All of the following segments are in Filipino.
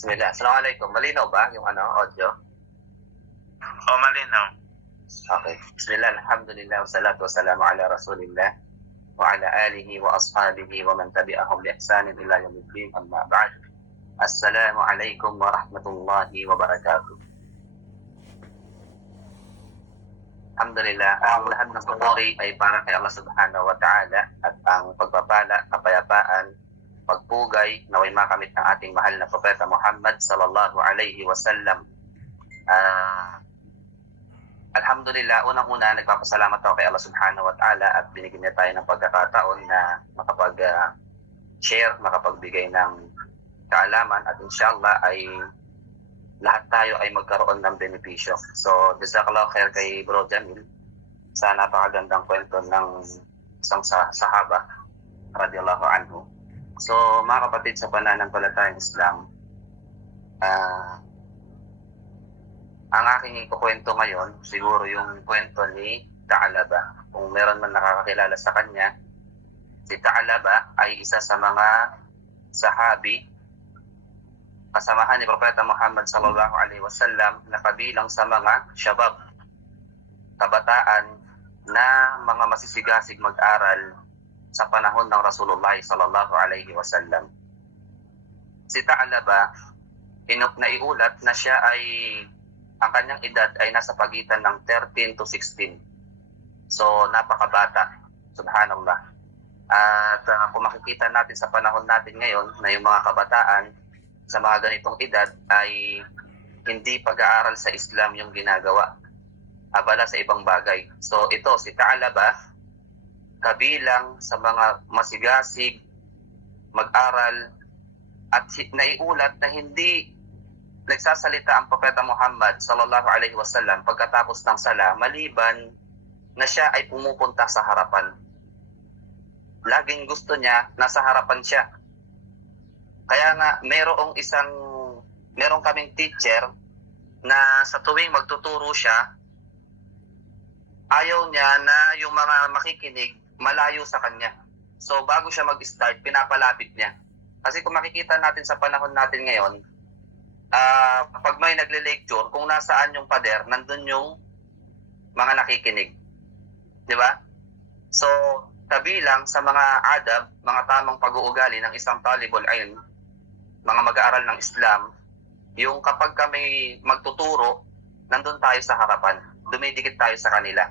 Bismillah. Assalamualaikum. Malinaw ba yung audio? O, malinaw. Okay. Bismillah, alhamdulillah, wassalatu wassalamu ala rasulillah wa ala alihi wa ashabihi wa man tabi'ahum bi ihsanin ila yaumiddin, amma ba'd. Assalamu alaikum wa rahmatullahi wa barakatuh. Alhamdulillah, ang lahat ng papuri ay para kay Allah subhanahu wa ta'ala at ang pagpapala, kapayapaan, pagpugay naway makamit ng ating mahal na Propeta Muhammad sallallahu alaihi wasallam. Alhamdulillah, unang-una nagpapasalamat ako kay Allah subhanahu wa ta'ala at binigyan niya tayo ng pagkakataon na makapag-share, makapagbigay ng kaalaman at inshallah ay lahat tayo ay magkaroon ng benepisyo. So, jazakallahu khair kay Bro Jamil sa napakagandang kwento ng isang sahaba radiyallahu anhu. So, mga kapatid sa pananampalatayang Islam, ang aking ikukwento ngayon, siguro yung kwento ni Tha'laba. Kung meron man nakakakilala sa kanya, si Tha'laba ay isa sa mga sahabi, kasamahan ni Propeta Muhammad sallallahu alaihi wasallam na kabilang sa mga syabab, kabataan na mga masisigasig mag-aral sa panahon ng Rasulullah sallallahu alaihi wasallam. Si Tha'laba, naiulat na siya ay ang kanyang edad ay nasa pagitan ng 13 to 16. So, napakabata. Subhanallah. At kung makikita natin sa panahon natin ngayon na yung mga kabataan sa mga ganitong edad ay hindi pag-aaral sa Islam yung ginagawa. Abala sa ibang bagay. So, ito, si Tha'laba, kabilang sa mga masigasig, mag-aral, at naiulat na hindi nagsasalita ang Propeta Muhammad sallallahu alaihi wasallam pagkatapos ng sala maliban na siya ay pumupunta sa harapan. Laging gusto niya nasa harapan siya. Kaya nga meron kaming teacher na sa tuwing magtuturo siya, ayaw niya na yung mga makikinig malayo sa kanya. So bago siya mag-start, pinapalapit niya. Kasi kung makikita natin sa panahon natin ngayon, pag may nagle-lecture, kung nasaan yung pader, nandun yung mga nakikinig. Di ba? So, kabilang sa mga adab, mga tamang pag-uugali ng isang talibul ilm, mga mag-aaral ng Islam, yung kapag kami magtuturo, nandun tayo sa harapan, dumidikit tayo sa kanila.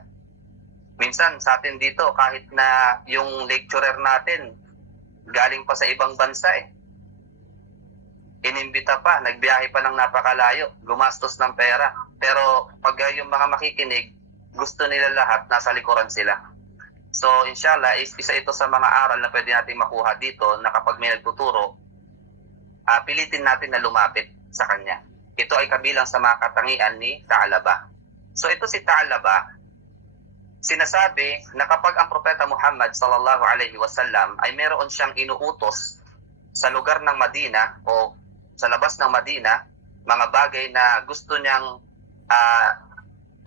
Minsan sa atin dito, kahit na yung lecturer natin, galing pa sa ibang bansa inimbita pa, nagbiyahe pa ng napakalayo, gumastos ng pera. Pero pag yung mga makikinig, gusto nila lahat, nasa likuran sila. So inshallah, isa ito sa mga aral na pwede natin makuha dito na kapag may nagtuturo, pilitin natin na lumapit sa kanya. Ito ay kabilang sa mga katangian ni Tha'laba. So ito si Tha'laba, sinasabi na kapag ang Propeta Muhammad sallallahu alaihi wasallam ay meron siyang inuutos sa lugar ng Madina o sa labas ng Madina, mga bagay na gusto niyang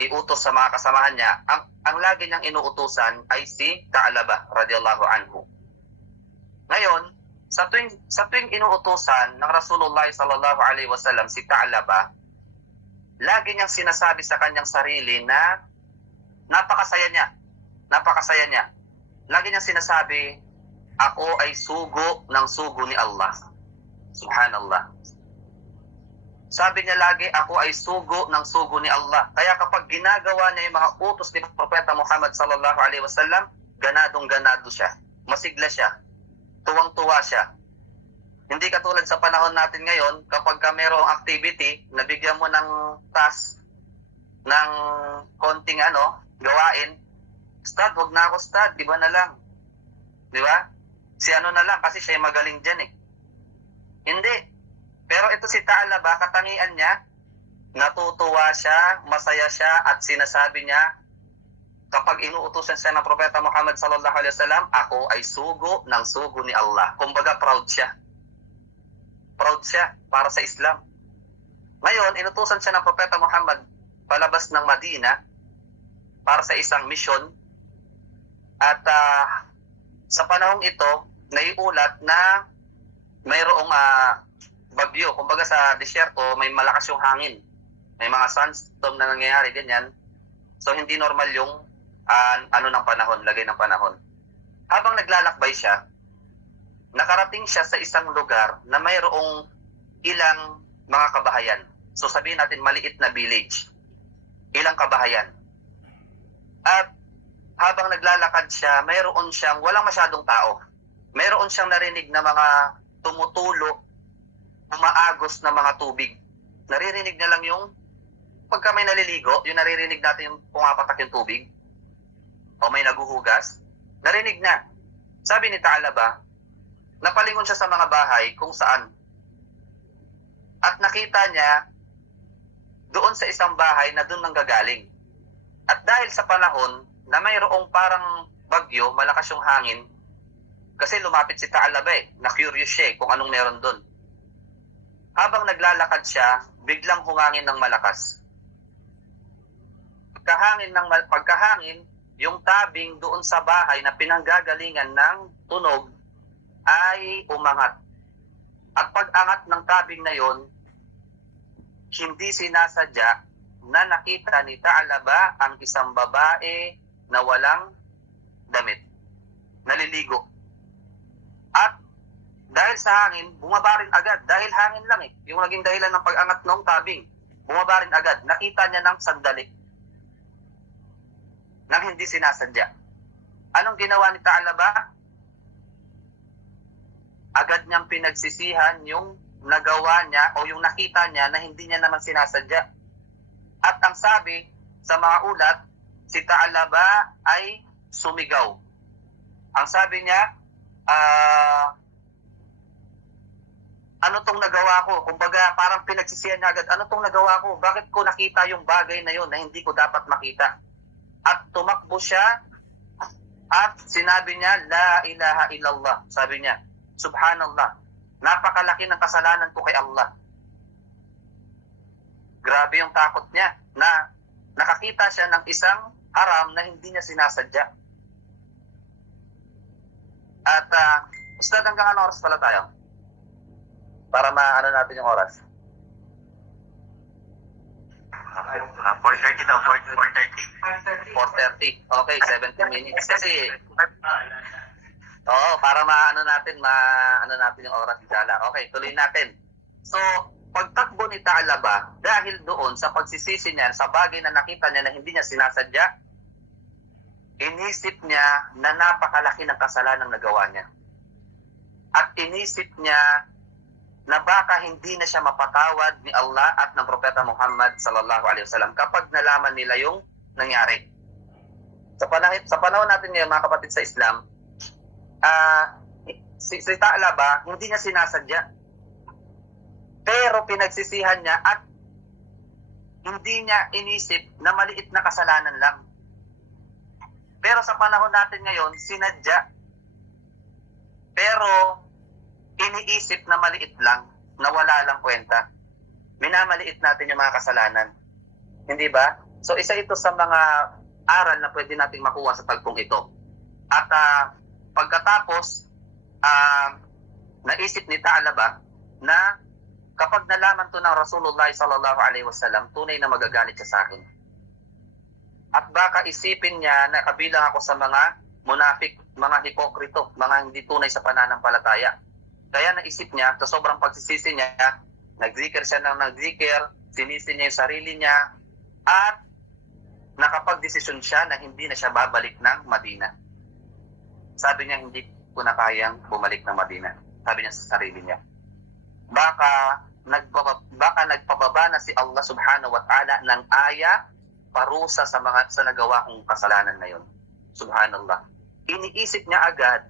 iutos sa mga kasamahan niya, ang lagi niyang inuutusan ay si Tha'laba radiyallahu anhu. Ngayon, sa tuwing inuutusan ng Rasulullah sallallahu alaihi wasallam si Tha'laba, lagi niyang sinasabi sa kanyang sarili na napakasaya niya. Lagi niyang sinasabi, ako ay sugo ng sugo ni Allah. Subhanallah. Sabi niya lagi, ako ay sugo ng sugo ni Allah. Kaya kapag ginagawa niya yung mga utos ni Propeta Muhammad sallallahu alaihi wasallam, ganadong-ganado siya. Masigla siya. Tuwang-tuwa siya. Hindi katulad sa panahon natin ngayon, kapag mayroong activity, nabigyan mo ng task, ng konting gawain, Ustad, wag na ako, Ustad, iba na lang. Di ba? Si na lang, kasi siya yung magaling dyan Hindi. Pero ito si Tha'laba, katangian niya, natutuwa siya, masaya siya, at sinasabi niya, kapag inuutosan siya ng Propeta Muhammad sallallahu alaihi wasallam, ako ay sugo ng sugo ni Allah. Kumbaga, proud siya. Proud siya para sa Islam. Ngayon, inutusan siya ng Propeta Muhammad palabas ng Madina para sa isang misyon. At sa panahong ito, naiulat na mayroong bagyo. Kumbaga sa disyerto, may malakas yung hangin. May mga sandstorm na nangyayari, ganyan. So, hindi normal yung ng panahon, lagay ng panahon. Habang naglalakbay siya, nakarating siya sa isang lugar na mayroong ilang mga kabahayan. So, sabihin natin maliit na village. Ilang kabahayan. At habang naglalakad siya, mayroon siyang walang masyadong tao. Mayroon siyang narinig na mga tumutulo, umaagos na mga tubig. Naririnig na lang yung pagka may naliligo, yung naririnig natin yung pumapatak yung tubig o may naguhugas, narinig na. Sabi ni Taalaba, napalingon siya sa mga bahay kung saan. At nakita niya doon sa isang bahay na doon nanggagaling. At dahil sa panahon na mayroong parang bagyo, malakas yung hangin, kasi lumapit si Taalaba na curious siya kung anong meron doon. Habang naglalakad siya, biglang humangin ng malakas. Pagkahangin, yung tabing doon sa bahay na pinanggagalingan ng tunog ay umangat. At pag-angat ng tabing na yon, hindi sinasadya na nakita ni Taalaba ang isang babae na walang damit, naliligo. At dahil sa hangin, bumaba rin agad. Dahil hangin lang yung naging dahilan ng pag-angat ng tabing. Bumaba rin agad. Nakita niya ng sandali. Nang hindi sinasadya. Anong ginawa ni Taalaba? Agad niyang pinagsisihan yung nagawa niya o yung nakita niya na hindi niya naman sinasadya. At ang sabi sa mga ulat, si Taalaba ay sumigaw. Ang sabi niya, ano tong nagawa ko? Kumbaga parang pinagsisihan niya agad, ano tong nagawa ko? Bakit ko nakita yung bagay na yun na hindi ko dapat makita? At tumakbo siya at sinabi niya, La ilaha illallah. Sabi niya, Subhanallah, napakalaki ng kasalanan ko kay Allah. Grabe yung takot niya na nakakita siya ng isang haram na hindi niya sinasadya. At Ustad, hanggang anong oras pala tayo? Para maano natin yung oras. 4:30 daw, 4:30. 4:30. Okay, 17 minutes. Kasi, para maano natin yung oras, inshallah. Okay, tuloy natin. So, pagtakbo ni Taalaba, dahil doon sa pagsisisi niya, sa bagay na nakita niya na hindi niya sinasadya, inisip niya na napakalaki ng kasalanan nagawa niya. At inisip niya na baka hindi na siya mapatawad ni Allah at ng Propeta Muhammad sallallahu alaihi wasallam kapag nalaman nila yung nangyari. Sa panahon natin ngayon, mga kapatid sa Islam, si Taalaba, hindi niya sinasadya. Pero pinagsisihan niya at hindi niya inisip na maliit na kasalanan lang. Pero sa panahon natin ngayon, sinadya. Pero iniisip na maliit lang, na wala lang kwenta. Minamaliit natin yung mga kasalanan. Hindi ba? So isa ito sa mga aral na pwede nating makuha sa tagpong ito. At pagkatapos, naisip ni Taalaba na kapag nalaman to ng Rasulullah sallallahu alaihi wasallam, tunay na magagalit siya sa akin. At baka isipin niya na kabilang ako sa mga munafik, mga hipokrito, mga hindi tunay sa pananampalataya. Kaya naisip niya, sa sobrang pagsisisi niya, nagzikir siya ng nagzikir, sinisi niya yung sarili niya, at nakapag-desisyon siya na hindi na siya babalik ng Madina. Sabi niya, hindi ko na kayang bumalik ng Madina. Sabi niya sa sarili niya. Baka nagpababa na si Allah subhanahu wa ta'ala ng aya parusa sa nagawa kong kasalanan na yun. Subhanallah. Iniisip niya agad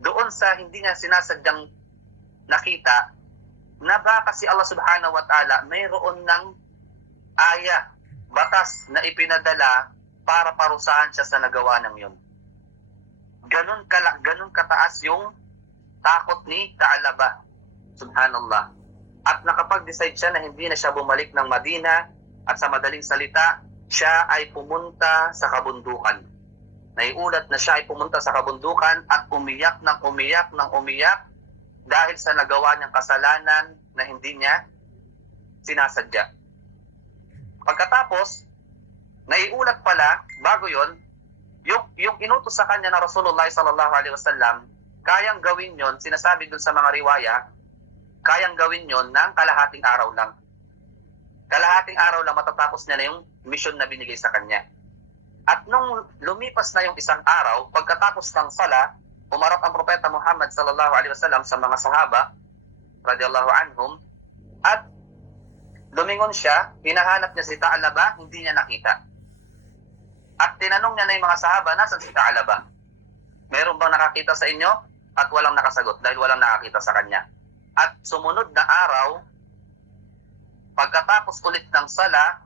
doon sa hindi niya sinasadyang nakita na baka si Allah subhanahu wa ta'ala mayroon ng aya, batas na ipinadala para parusahan siya sa nagawa ng yun. Ganun kataas yung takot ni Taalaba. Subhanallah. At nakapag-decide siya na hindi na siya bumalik ng Madina at sa madaling salita, siya ay pumunta sa kabundukan. Naiulat na siya ay pumunta sa kabundukan at umiyak dahil sa nagawa niyang kasalanan na hindi niya sinasadya. Pagkatapos, naiulat pala, bago yon, yung inutos sa kanya na Rasulullah sallallahu alaihi wasallam, kayang gawin yon, sinasabi dun sa mga riwaya, kayang gawin yon ng kalahating araw lang. Kalahating araw lang matatapos niya na yung mission na binigay sa kanya. At nung lumipas na yung isang araw, pagkatapos ng sala, umarap ang Propeta Muhammad sallallahu alaihi wasallam sa mga sahaba, radiyallahu anhum, at lumingon siya, hinahanap niya si Ta'laba, hindi niya nakita. At tinanong niya na yung mga sahaba, nasan si Ta'laba? Meron bang nakakita sa inyo? At walang nakasagot dahil walang nakakita sa kanya. At sumunod na araw, pagkatapos ulit ng sala,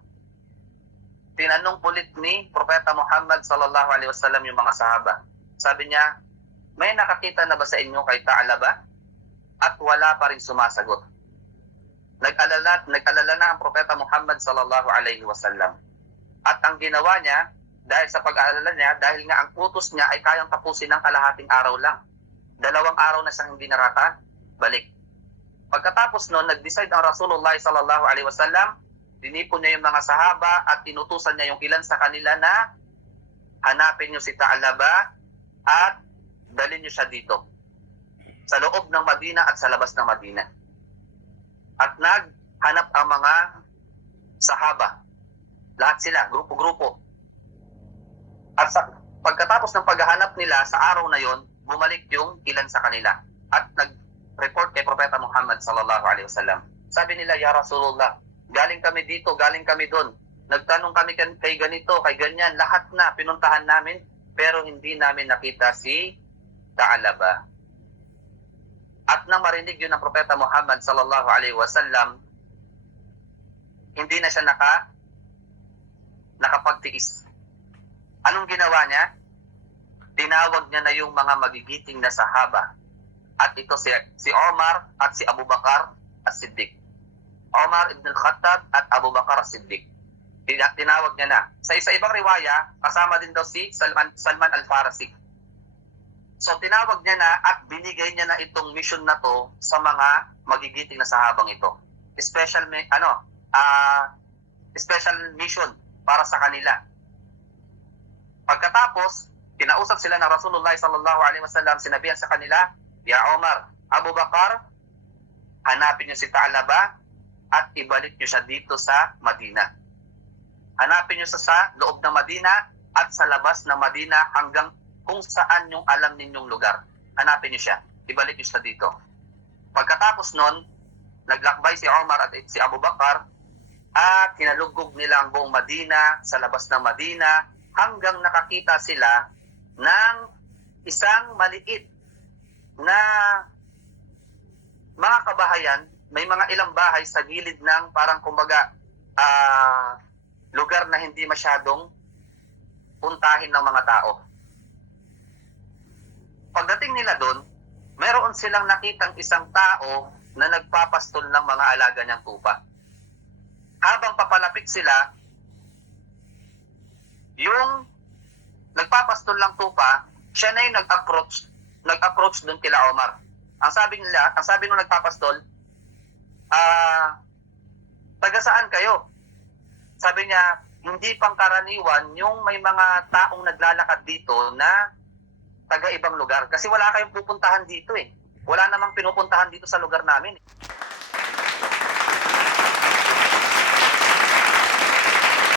tinanong ulit ni Propeta Muhammad sallallahu alaihi wasallam yung mga sahaba. Sabi niya, may nakakita na ba sa inyo kay Ta'laba? At wala pa rin sumasagot. Nag-alala na ang Propeta Muhammad sallallahu alaihi wasallam. At ang ginawa niya, dahil sa pag-aalala niya, dahil nga ang utos niya ay kayang tapusin ng kalahating araw lang. 2 araw na siyang hindi balik. Pagkatapos noon, nag-decide ang Rasulullah sallallahu alaihi wasallam, dinipon niya yung mga sahaba at inutusan niya yung ilan sa kanila na hanapin niyo si Ta'laba at dalhin niyo siya dito sa loob ng Madina at sa labas ng Madina. At naghanap ang mga sahaba. Lahat sila, grupo-grupo. At pagkatapos ng paghahanap nila sa araw na yon, bumalik yung ilan sa kanila. At nag-report kay Propeta Muhammad sallallahu alaihi wasallam. Sabi nila, Ya Rasulullah, galing kami dito, galing kami doon. Nagtanong kami kay ganito, kay ganyan. Lahat na pinuntahan namin, pero hindi namin nakita si Ta'laba. At nang marinig yun ng Propeta Muhammad sallallahu alaihi wasallam, hindi na siya nakapagtiis. Anong ginawa niya? Tinawag niya na yung mga magigiting na sahaba. At ito si Omar at si Abu Bakar as-Siddiq. Omar ibn al-Khattab at Abu Bakar as-Siddiq. Tinawag niya na. Sa ibang riwaya, kasama din daw si Salman al-Farisi. So tinawag niya na at binigay niya na itong mission na to sa mga magigiting na sahabang ito. Special mission para sa kanila. Pagkatapos, kinausap sila ng Rasulullah sallallahu alaihi wasallam, sinabihan sa kanila, Ya Omar, Abu Bakar, hanapin niyo si Ta'laba at ibalik niyo siya dito sa Madina. Hanapin niyo sa loob ng Madina at sa labas ng Madina hanggang kung saan yung alam ninyong lugar. Hanapin niyo siya. Ibalik niyo siya dito. Pagkatapos nun, naglakbay si Omar at si Abu Bakar at kinalugog nila ang buong Madina, sa labas ng Madina, hanggang nakakita sila ng isang maliit na mga kabahayan. May mga ilang bahay sa gilid ng parang kumbaga lugar na hindi masyadong puntahin ng mga tao. Pagdating nila doon, mayroon silang nakitang isang tao na nagpapastol ng mga alaga niyang tupa. Habang papalapit sila, yung nagpapastol ng tupa, siya na yung nag-approach doon kila Omar. Ang sabi nung nagpapastol, taga saan kayo? Sabi niya, hindi pangkaraniwan yung may mga taong naglalakad dito na taga ibang lugar. Kasi wala kayong pupuntahan dito eh. Wala namang pinupuntahan dito sa lugar namin eh.